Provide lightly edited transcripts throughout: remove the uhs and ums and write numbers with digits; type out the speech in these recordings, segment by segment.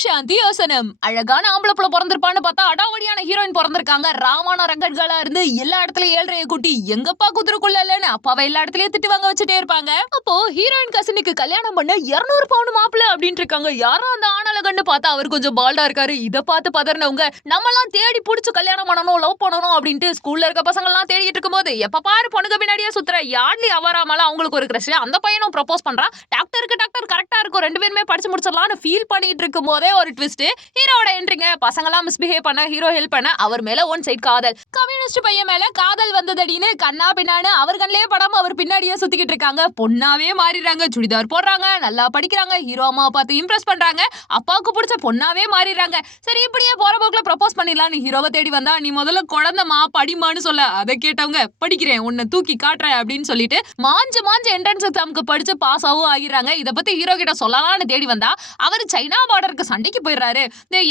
ஓம் சாந்தி யோசனம். அழகான ஆம்பளை புள்ள பொறந்திருப்பான்னு பார்த்தா அடாவடியான ஹீரோயின் பொறந்திருக்காங்க. ராமான ரங்கட்களா இருந்து எல்லா இடத்துலயும் ஏழ்றைய கூட்டி எங்கப்பா குதிரைக்குள்ள இல்லன்னு அப்பாவை எல்லா இடத்துலயும் திட்டு வாங்க வச்சுட்டே இருப்பாங்க. அப்போ ஹீரோயின் கசினுக்கு கல்யாணம் பண்ண 200 பவுன் மாப்பிள்ள அப்படின்னு இருக்காங்க. யாரும் அந்த ஆணழகன்னு பார்த்தா அவர் கொஞ்சம் பால்டா இருக்காரு. இதை பார்த்து பதறினவங்க நம்மலாம் தேடி புடிச்சு கல்யாணம் பண்ணணும், லவ் பண்ணணும் அப்படின்ட்டு ஸ்கூல்ல இருக்க பசங்க எல்லாம் தேடிட்டு இருக்கும்போது எப்ப பாரு பொண்ணுங்க பின்னாடியே சுத்துற யாழ்லி அவராமல அவங்களுக்கு ஒரு கிரஷ். அந்த பையனும் ப்ரப்போஸ் பண்றான். டாக்டர் கரெக்டா இருக்கும், ரெண்டு பேருமே படிச்சு முடிச்சிடலாம்னு ஃபீல் பண்ணிட்டு இருக்கும் போதே ஒரு ட்விஸ்ட். ஹீரோட என்ட்ரிங்க. பசங்கலாம் மிஸ்பிஹேவ் பண்ண ஹீரோ ஹெல்ப் பண்ண அவர் மேல ஒன் சைட் காதல். கம்யூனிஸ்ட் பையன் மேல காதல் வந்ததடின்னு கண்ணா பின்னான்னு அவர் கண்ணிலே படாம அவர் பின்னாடியே சுத்திக்கிட்டு இருக்காங்க. பொண்ணாவே மாறிடுறாங்க. சுடிதார் போடுறாங்க, நல்லா படிக்கிறாங்க, ஹீரோ அம்மாவை பார்த்து இம்ப்ரெஸ் பண்றாங்க, அப்பாவுக்கு பிடிச்ச பொண்ணாவே மாறிடுறாங்க. சரி இப்படியே போற போக்குல ப்ரப்போஸ் பண்ணிடலான்னு ஹீரோவை தேடி வந்தா நீ முதல்ல குழந்தைமா படிமான்னு சொல்ல அதை கேட்டவங்க படிக்கிறேன் உன்னை தூக்கி காட்டுறேன் அப்படின்னு சொல்லிட்டு மாஞ்சு என்ட்ரன்ஸ் எக்ஸாமுக்கு படிச்சு பாஸ் ஆகும் ஆகிறாங்க. இதை பத்தி ஹீரோ கிட்ட சொல்லலாம்னு தேடி வந்தா அவர் சைனா பார்டருக்கு சண்டைக்கு போயிடுறாரு.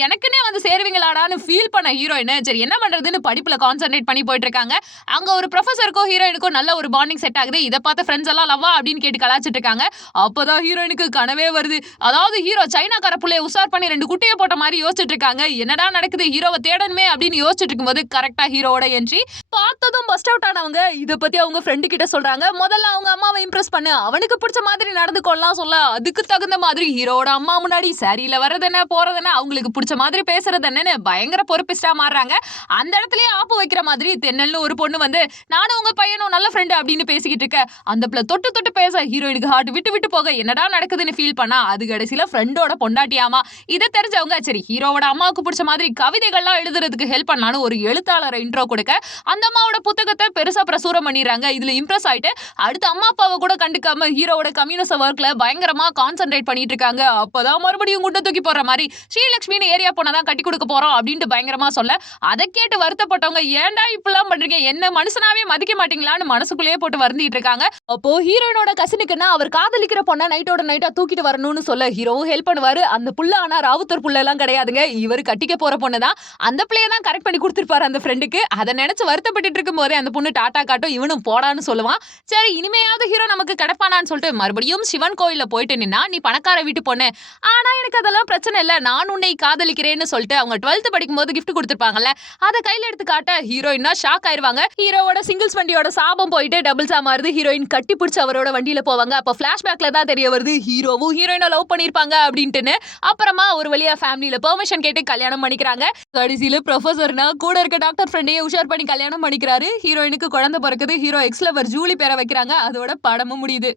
எனக்குன்னே வந்து சேருவீங்களாடான்னு ஃபீல் பண்ண ஹீரோயின் சரி என்ன பண்றதுன்னு படிப்புல கான்சென்ட்ரேட் பண்ணி போயிட்டு இருக்காங்க. அங்க ஒரு ப்ரொஃபசருக்கும் ஹீரோயினுக்கும் நல்ல ஒரு பாண்டிங் செட் ஆகுது. இதை பார்த்த ஃப்ரெண்ட்ஸ் எல்லாம் லவ்வா அப்படின்னு கேட்டு கலாச்சிட்டு இருக்காங்க. அப்பதான் ஹீரோயினுக்கு கனவே வருது. அதாவது ஹீரோ சைனாக்கார புள்ளைய உசார் பண்ணி 2 குட்டியை போட்ட மாதிரி யோசிச்சுட்டு இருக்காங்க. என்னடா நடக்குது, ஹீரோவை தேடணுமே அப்படின்னு யோசிச்சுட்டு இருக்கும்போது கரெக்டா ஹீரோட என்ட்ரி. பார்த்ததும் பஸ்ட் அவுட் ஆனவங்க இதை பத்தி அவங்க ஃப்ரெண்டு கிட்ட சொல்றாங்க. முதல்ல அவங்க அம்மாவை இம்ப்ரெஸ் பண்ணு, அவனுக்கு பிடிச்ச மாதிரி நடந்து கொள்ளலாம் சொல்ல அதுக்கு தகுந்த மாதிரி ஹீரோட அம்மா முன்னாடி சரியில வர்றதுன்னு போறதுன்னு அவங்களுக்கு பிடிச்ச மாதிரி பேசுறது என்னன்னு பயங்கர பொறுப்பிஸ்டா மாறுறாங்க. அந்த இடத்துலயே ஆப்பு வைக்கிற மாதிரி தென்னல்னு ஒரு பொண்ணு வந்து நானும் உங்க பையனும் நல்ல ஃப்ரெண்டு அப்படின்னு பேசிக்கிட்டு இருக்க. அந்த பிள்ளை தொட்டு பேச ஹீரோயினுக்கு ஹார்ட் விட்டு போக என்னடா நடக்குதுன்னு ஃபீல் பண்ணா அது கடைசியில ஃப்ரெண்டோட பொண்டாட்டியாமா. இதை தெரிஞ்சவங்க சரி ஹீரோவோட அம்மாவுக்கு பிடிச்ச மாதிரி கவிதைகள்லாம் எழுதுறதுக்கு ஹெல்ப் பண்ணாலும் ஒரு எழுத்தாளரை இன்ட்ரோ கொடுக்க அந்த அம்மாவோட புத்தகத்தை பெருசா பிரசுரம் பண்ணிடுறாங்க. இதுல இம்ப்ரெஸ் ஆயிட்டு அடுத்து அம்மா அப்பாவை கூட கண்டுக்காம ஹீரோவோட கம்யூனிஸ்ட் ஒர்க்ல பயங்கரமா கான்சென்ட்ரேட் பண்ணிட்டு இருக்காங்க. அப்பதான் மறுபடியும் குட்டை தூக்கி போற மாதிரி ஸ்ரீலட்சுமின்னு ஏரியா போனதான் கட்டி கொடுக்க போறோம் அப்படின்ட்டு பயங்கரமா சொல்ல அதை கேட்டு வருத்தப்பட்டவங்க ஏன்டா இப்பெல்லாம் பண்றீங்க, என்ன மனுஷனாவே மதிக்க மாட்டீங்களான்னு மனசுக்குள்ளேயே போட்டு வருந்திட்டு இருக்காங்க. அப்போ ஹீரோயினோட கசினுக்குன்னா அவர் காதலிக்கிற பொண்ணை நைட்டோட நைட்டா தூக்கிட்டு வரணும்னு சொல்ல ஹீரோவும் ஹெல்ப் பண்ணுவாரு. அந்த புள்ள ஆனா ராவுத்தர் புள்ள எல்லாம் கிடையாதுங்க, இவர் கட்டிக்க போற பொண்ணு தான். அந்த பிள்ளைய தான் கரெக்ட் பண்ணி கொடுத்துருப்பாரு அந்த ஃப்ரெண்டுக்கு. அதை நினைச்சு வருத்தப்பட்டு இருக்கும் போதே அந்த பொண்ணு டாட்டா காட்டும், இவனும் போடான்னு சொல்லுவான். சரி இனிமையாவது ஹீரோ நமக்கு கிடைப்பானான்னு சொல்லிட்டு மறுபடியும் சிவன் கோயில போயிட்டு நின்னா நீ பணக்கார வீட்டு பொண்ணு, ஆனா எனக்கு அதெல்லாம் பிரச்சனை இல்ல, நான் உன்னை காதலிக்கிறேன்னு சொல்லிட்டு அவங்க 12th படிக்கும் போது கிஃப்ட் கொடுத்திருப்பாங்கல்ல அதை கையில எடுத்து காட்ட ஹீரோயின்னா ஷாக் ஆயிருவாங்க. ஹீரோவோட சிங்கிள்ஸ் வண்டியோட சாபம் போயிட்டு டபுள்ஸா மாறுது. ஹீரோயின் கட்டி பிடிச்சு அவரோட வண்டியில போவாங்க. அப்ப பிளாஷ்பேக்ல தான் தெரிய வருது ஹீரோவும் ஹீரோயினை லவ் பண்ணிருப்பாங்க அப்படின்ட்டுன்னு. அப்புறமா ஒரு வழியா ஃபேமிலியில பெர்மிஷன் கேட்டு கல்யாணம் பண்ணிக்கிறாங்க. கடைசியில ப்ரொஃபசர்னா கூட இருக்க டாக்டர் ஃப்ரெண்டையே உஷார் பண்ணி கல்யாணம் பண்ணிக்கிறாரு. ஹீரோயினுக்கு குழந்தை பிறக்குது. ஹீரோ எக்ஸ் லவர் ஜூலி பேரை வைக்கிறாங்க. அதோட படமும் முடியுது.